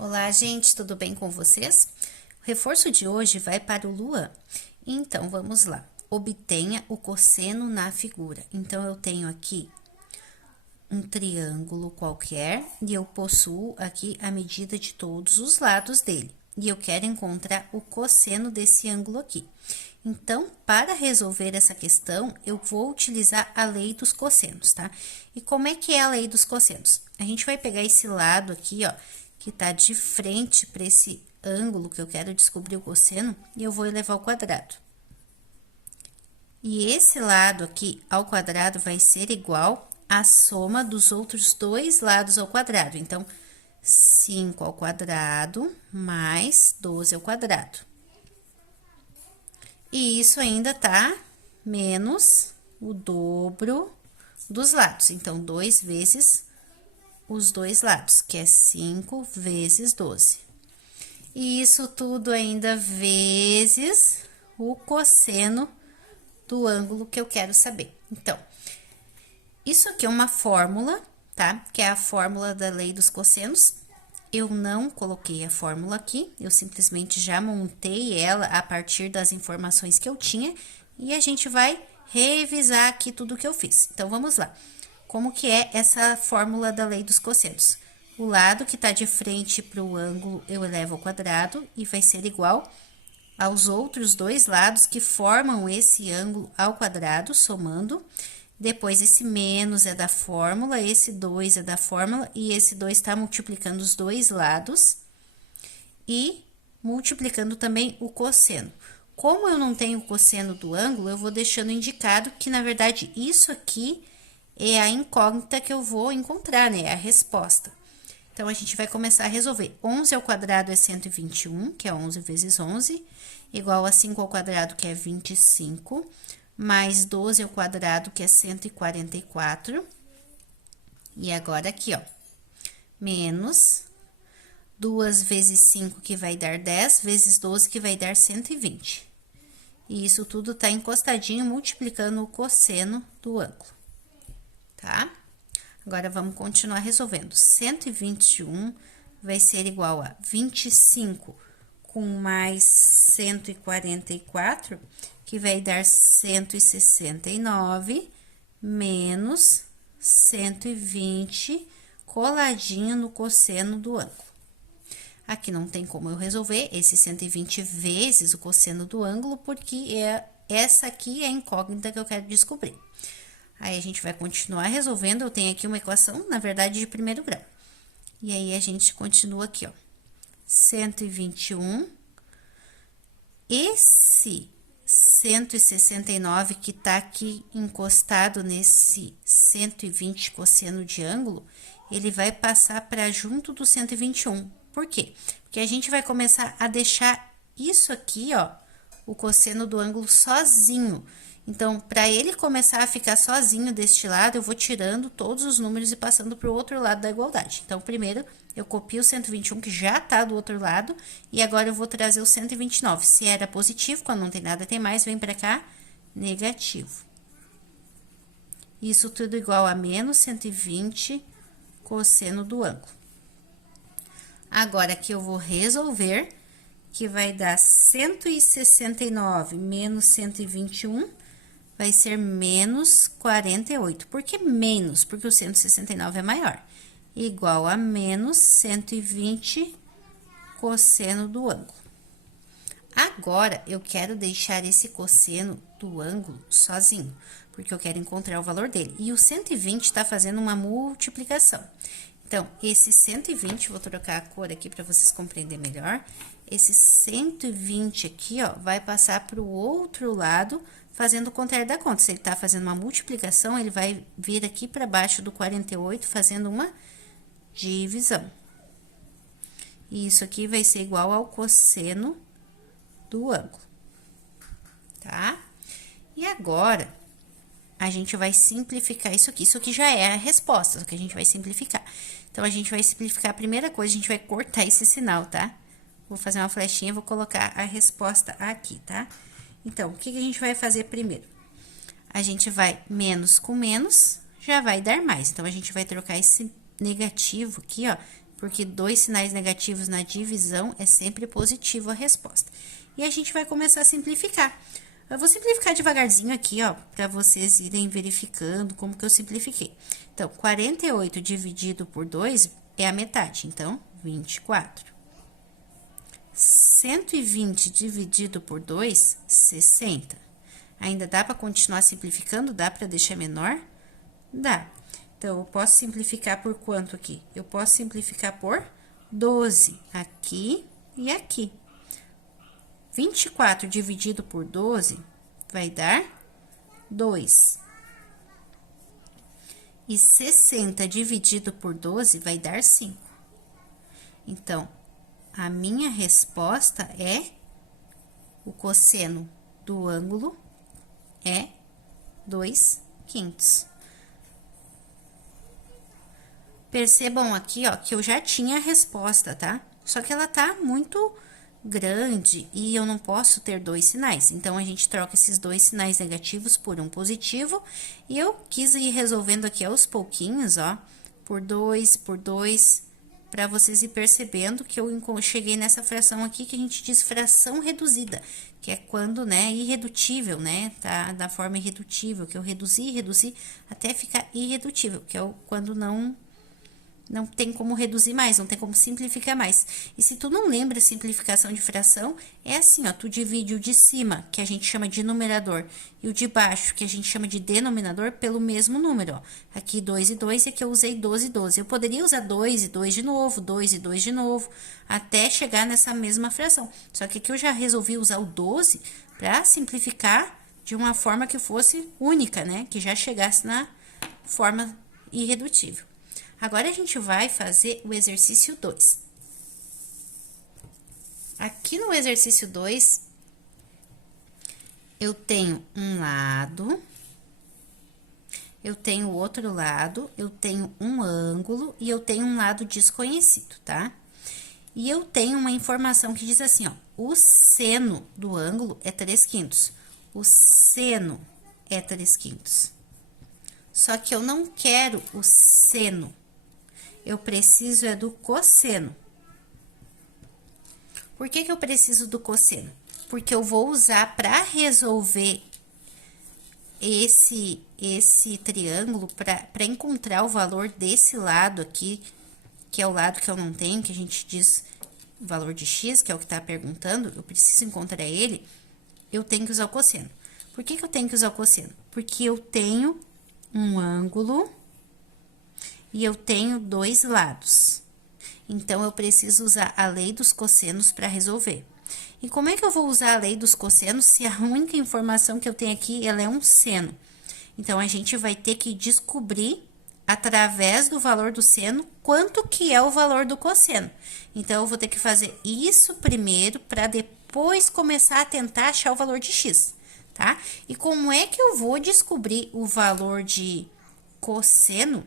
Olá, gente, tudo bem com vocês? O reforço de hoje vai para o Luan. Então, vamos lá. Obtenha o cosseno na figura. Então, eu tenho aqui um triângulo qualquer e eu possuo aqui a medida de todos os lados dele. E eu quero encontrar o cosseno desse ângulo aqui. Então, para resolver essa questão, eu vou utilizar a lei dos cossenos, tá? E como é que é a lei dos cossenos? A gente vai pegar esse lado aqui, ó, que tá de frente para esse ângulo que eu quero descobrir o cosseno, e eu vou elevar ao quadrado. E esse lado aqui ao quadrado vai ser igual à soma dos outros dois lados ao quadrado. Então, 5 ao quadrado mais 12 ao quadrado. E isso ainda tá menos o dobro dos lados. Então, 2 vezes os dois lados, que é 5 vezes 12. E isso tudo ainda vezes o cosseno do ângulo que eu quero saber. Então, isso aqui é uma fórmula, tá? Que é a fórmula da lei dos cossenos. Eu não coloquei a fórmula aqui, eu simplesmente já montei ela a partir das informações que eu tinha e a gente vai revisar aqui tudo que eu fiz. Então, vamos lá. Como que é essa fórmula da lei dos cossenos? O lado que tá de frente para o ângulo, eu elevo ao quadrado e vai ser igual aos outros dois lados que formam esse ângulo ao quadrado, somando. Depois, esse menos é da fórmula, esse 2 é da fórmula, e esse 2 está multiplicando os dois lados e multiplicando também o cosseno. Como eu não tenho o cosseno do ângulo, eu vou deixando indicado que, na verdade, isso aqui é a incógnita que eu vou encontrar, né? É a resposta. Então, a gente vai começar a resolver. 11 ao quadrado é 121, que é 11 vezes 11, igual a 5 ao quadrado, que é 25, mais 12 ao quadrado, que é 144. E agora, aqui, ó, menos 2 vezes 5, que vai dar 10, vezes 12, que vai dar 120. E isso tudo tá encostadinho, multiplicando o cosseno do ângulo, tá? Agora, vamos continuar resolvendo. 121 vai ser igual a 25 com mais 144, que vai dar 169, menos 120, coladinho no cosseno do ângulo. Aqui não tem como eu resolver esse 120 vezes o cosseno do ângulo, porque essa aqui é a incógnita que eu quero descobrir. Aí, a gente vai continuar resolvendo. Eu tenho aqui uma equação, na verdade, de primeiro grau. E aí, a gente continua aqui, ó. 121. Esse 169 que tá aqui encostado nesse 120 cosseno de ângulo, ele vai passar para junto do 121. Por quê? Porque a gente vai começar a deixar isso aqui, ó, o cosseno do ângulo sozinho. Então, para ele começar a ficar sozinho deste lado, eu vou tirando todos os números e passando para o outro lado da igualdade. Então, primeiro, eu copio o 121, que já tá do outro lado, e agora eu vou trazer o 129. Se era positivo, quando não tem nada, tem mais, vem para cá, negativo. Isso tudo igual a menos 120 cosseno do ângulo. Agora, aqui eu vou resolver, que vai dar 169 menos 121, vai ser menos 48. Por que menos? Porque o 169 é maior. Igual a menos 120 cosseno do ângulo. Agora, eu quero deixar esse cosseno do ângulo sozinho, porque eu quero encontrar o valor dele. E o 120 está fazendo uma multiplicação. Então, esse 120, vou trocar a cor aqui para vocês compreenderem melhor. Esse 120 aqui, ó, vai passar para o outro lado, fazendo o contrário da conta. Se ele tá fazendo uma multiplicação, ele vai vir aqui para baixo do 48, fazendo uma divisão. E isso aqui vai ser igual ao cosseno do ângulo, tá? E agora, a gente vai simplificar isso aqui. Isso aqui já é a resposta, só que a gente vai simplificar. Então, a gente vai simplificar a primeira coisa, a gente vai cortar esse sinal, tá? Vou fazer uma flechinha, vou colocar a resposta aqui, tá? Então, o que a gente vai fazer primeiro? A gente vai menos com menos, já vai dar mais. Então, a gente vai trocar esse negativo aqui, ó, porque 2 sinais negativos na divisão é sempre positivo a resposta. E a gente vai começar a simplificar. Eu vou simplificar devagarzinho aqui, ó, para vocês irem verificando como que eu simplifiquei. Então, 48 dividido por 2 é a metade, então, 24. 120 dividido por 2, 60. Ainda dá para continuar simplificando? Dá para deixar menor? Dá. Então, eu posso simplificar por quanto aqui? Eu posso simplificar por 12, aqui e aqui. 24 dividido por 12 vai dar 2. E 60 dividido por 12 vai dar 5. Então, a minha resposta é o cosseno do ângulo é 2/5. Percebam aqui, ó, que eu já tinha a resposta, tá? Só que ela tá muito grande e eu não posso ter 2 sinais. Então, a gente troca esses 2 sinais negativos por um positivo. E eu quis ir resolvendo aqui aos pouquinhos, ó, por 2, para vocês ir percebendo que eu cheguei nessa fração aqui que a gente diz fração reduzida, que é quando, né, irredutível, né, tá da forma irredutível, que eu reduzi até ficar irredutível, que é quando não tem como reduzir mais, não tem como simplificar mais. E se tu não lembra simplificação de fração, é assim, ó, tu divide o de cima, que a gente chama de numerador, e o de baixo, que a gente chama de denominador, pelo mesmo número, ó. Aqui 2 e 2, e aqui eu usei 12 e 12. Eu poderia usar 2 e 2 de novo, 2 e 2 de novo, até chegar nessa mesma fração. Só que aqui eu já resolvi usar o 12 para simplificar de uma forma que fosse única, né? Que já chegasse na forma irredutível. Agora, a gente vai fazer o exercício 2. Aqui no exercício 2, eu tenho um lado, eu tenho o outro lado, eu tenho um ângulo e eu tenho um lado desconhecido, tá? E eu tenho uma informação que diz assim, ó, o seno do ângulo é 3/5. O seno é 3/5. Só que eu não quero o seno. Eu preciso é do cosseno. Por que que eu preciso do cosseno? Porque eu vou usar para resolver esse triângulo, para encontrar o valor desse lado aqui, que é o lado que eu não tenho, que a gente diz valor de x, que é o que tá perguntando, eu preciso encontrar ele, eu tenho que usar o cosseno. Por que que eu tenho que usar o cosseno? Porque eu tenho um ângulo e eu tenho 2 lados. Então, eu preciso usar a lei dos cossenos para resolver. E como é que eu vou usar a lei dos cossenos se a única informação que eu tenho aqui, ela é um seno? Então, a gente vai ter que descobrir, através do valor do seno, quanto que é o valor do cosseno. Então, eu vou ter que fazer isso primeiro, para depois começar a tentar achar o valor de x, tá? E como é que eu vou descobrir o valor de cosseno?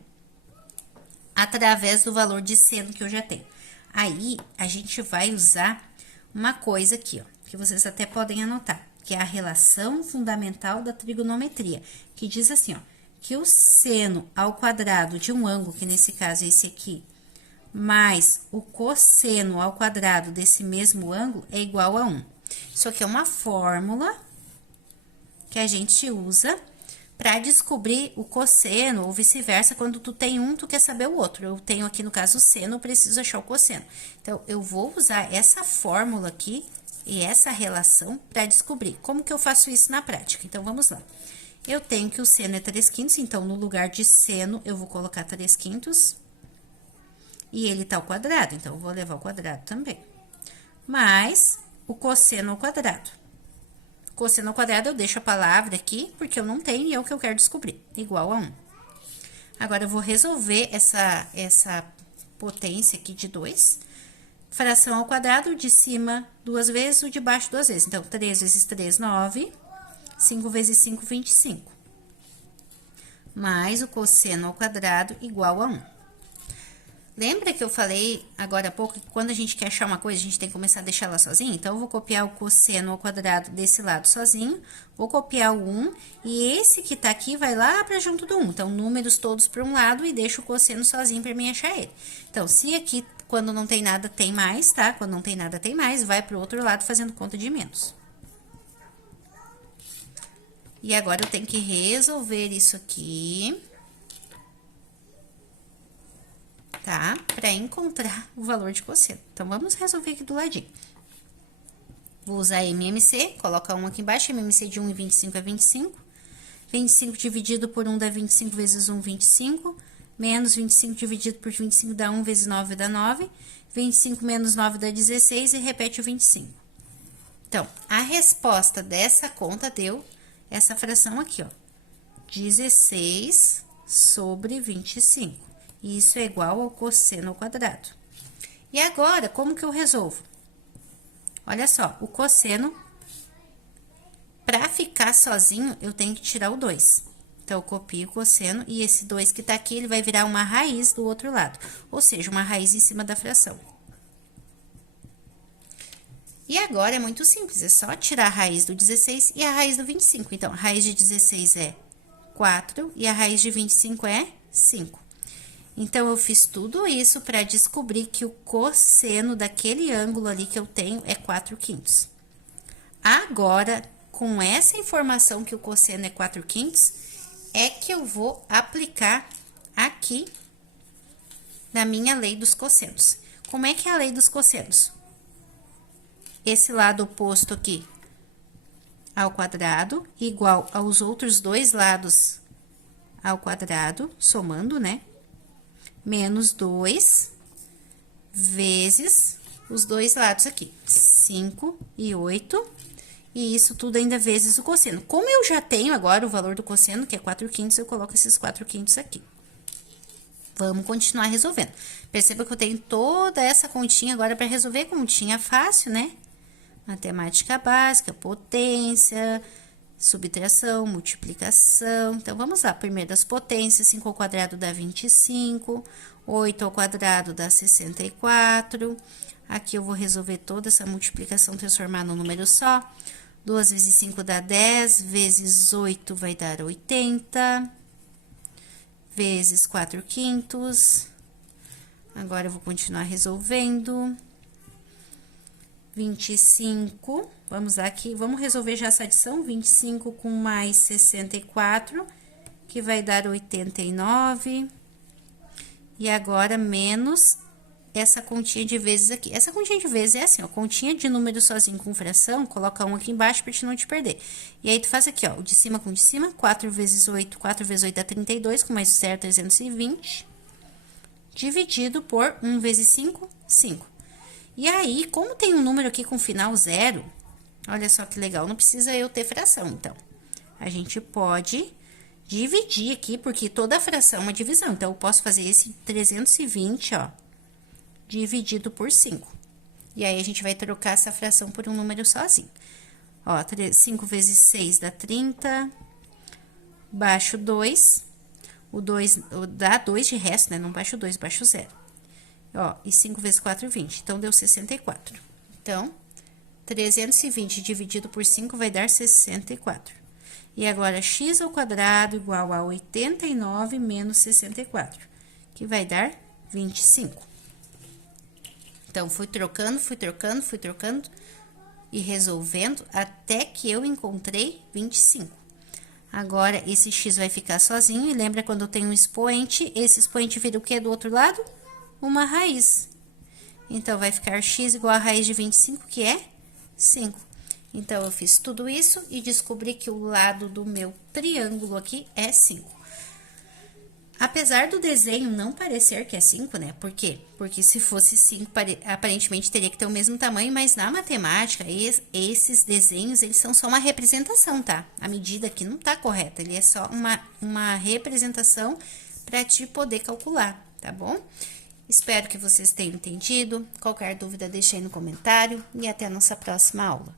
Através do valor de seno que eu já tenho. Aí, a gente vai usar uma coisa aqui, ó, que vocês até podem anotar, que é a relação fundamental da trigonometria, que diz assim, ó, que o seno ao quadrado de um ângulo, que nesse caso é esse aqui, mais o cosseno ao quadrado desse mesmo ângulo é igual a 1. Isso aqui é uma fórmula que a gente usa para descobrir o cosseno ou vice-versa, quando tu tem um, tu quer saber o outro. Eu tenho aqui, no caso, o seno, eu preciso achar o cosseno. Então, eu vou usar essa fórmula aqui e essa relação para descobrir. Como que eu faço isso na prática? Então, vamos lá. Eu tenho que o seno é 3/5, então, no lugar de seno, eu vou colocar 3/5. E ele tá ao quadrado, então, eu vou levar ao quadrado também. Mais o cosseno ao quadrado. Cosseno ao quadrado, eu deixo a palavra aqui, porque eu não tenho e é o que eu quero descobrir, igual a 1. Agora, eu vou resolver essa potência aqui de 2. Fração ao quadrado, de cima 2 vezes, o de baixo 2 vezes. Então, 3 vezes 3, 9. 5 vezes 5, 25. Mais o cosseno ao quadrado, igual a 1. Lembra que eu falei agora há pouco que quando a gente quer achar uma coisa, a gente tem que começar a deixar ela sozinha? Então, eu vou copiar o cosseno ao quadrado desse lado sozinho, vou copiar o 1, e esse que tá aqui vai lá para junto do 1. Então, números todos para um lado e deixo o cosseno sozinho para mim achar ele. Então, se aqui Quando não tem nada, tem mais, tá? Quando não tem nada, tem mais. Vai pro outro lado fazendo conta de menos. E agora eu tenho que resolver isso aqui, tá? Pra encontrar o valor de cosseno. Então, vamos resolver aqui do ladinho. Vou usar MMC, coloca 1 aqui embaixo, MMC de 1 e 25 é 25. 25 dividido por 1 dá 25 vezes 1, 25. Menos 25 dividido por 25 dá 1 vezes 9 dá 9. 25 menos 9 dá 16 e repete o 25. Então, a resposta dessa conta deu essa fração aqui, ó. 16 sobre 25. Isso é igual ao cosseno ao quadrado. E agora, como que eu resolvo? Olha só, o cosseno, para ficar sozinho, eu tenho que tirar o 2. Então, eu copio o cosseno e esse 2 que tá aqui, ele vai virar uma raiz do outro lado. Ou seja, uma raiz em cima da fração. E agora é muito simples, é só tirar a raiz do 16 e a raiz do 25. Então, a raiz de 16 é 4 e a raiz de 25 é 5. Então, eu fiz tudo isso para descobrir que o cosseno daquele ângulo ali que eu tenho é 4/5. Agora, com essa informação que o cosseno é 4/5, é que eu vou aplicar aqui na minha lei dos cossenos. Como é que é a lei dos cossenos? Esse lado oposto aqui ao quadrado, igual aos outros dois lados ao quadrado, somando, né? Menos 2 vezes os dois lados aqui, 5 e 8, e isso tudo ainda vezes o cosseno. Como eu já tenho agora o valor do cosseno, que é 4/5, eu coloco esses 4/5 aqui. Vamos continuar resolvendo. Perceba que eu tenho toda essa continha agora para resolver, continha fácil, né? Matemática básica, potência, subtração, multiplicação. Então, vamos lá. Primeiro as potências, 5 ao quadrado dá 25, 8 ao quadrado dá 64. Aqui eu vou resolver toda essa multiplicação, transformar num número só. 2 vezes 5 dá 10, vezes 8 vai dar 80, vezes 4/5. Agora, eu vou continuar resolvendo. 25, vamos aqui, vamos resolver já essa adição, 25 com mais 64, que vai dar 89. E agora, menos essa continha de vezes aqui. Essa continha de vezes é assim, ó, continha de número sozinho com fração, coloca 1 aqui embaixo pra te não te perder. E aí, tu faz aqui, ó, o de cima com o de cima, 4 vezes 8, 4 vezes 8 dá 32, com mais o zero, 320, dividido por 1 vezes 5, 5. E aí, como tem um número aqui com final 0, olha só que legal, não precisa eu ter fração, então. A gente pode dividir aqui, porque toda fração é uma divisão. Então, eu posso fazer esse 320, ó, dividido por 5. E aí, a gente vai trocar essa fração por um número sozinho. Ó, 5 vezes 6 dá 30, baixo 2, o 2 dá 2 de resto, né? Não baixo 2, baixo 0. Ó, e 5 vezes 4, 20. Então, deu 64. Então, 320 dividido por 5 vai dar 64. E agora, x ao quadrado igual a 89 menos 64, que vai dar 25. Então, fui trocando e resolvendo até que eu encontrei 25. Agora, esse x vai ficar sozinho. E lembra quando eu tenho um expoente, esse expoente vira o quê do outro lado? Uma raiz. Então, vai ficar x igual a raiz de 25, que é 5. Então, eu fiz tudo isso e descobri que o lado do meu triângulo aqui é 5. Apesar do desenho não parecer que é 5, né? Por quê? Porque se fosse 5, aparentemente teria que ter o mesmo tamanho, mas na matemática, esses desenhos, eles são só uma representação, tá? A medida aqui não tá correta, ele é só uma representação para te poder calcular, tá bom? Espero que vocês tenham entendido. Qualquer dúvida, deixe aí no comentário e até a nossa próxima aula.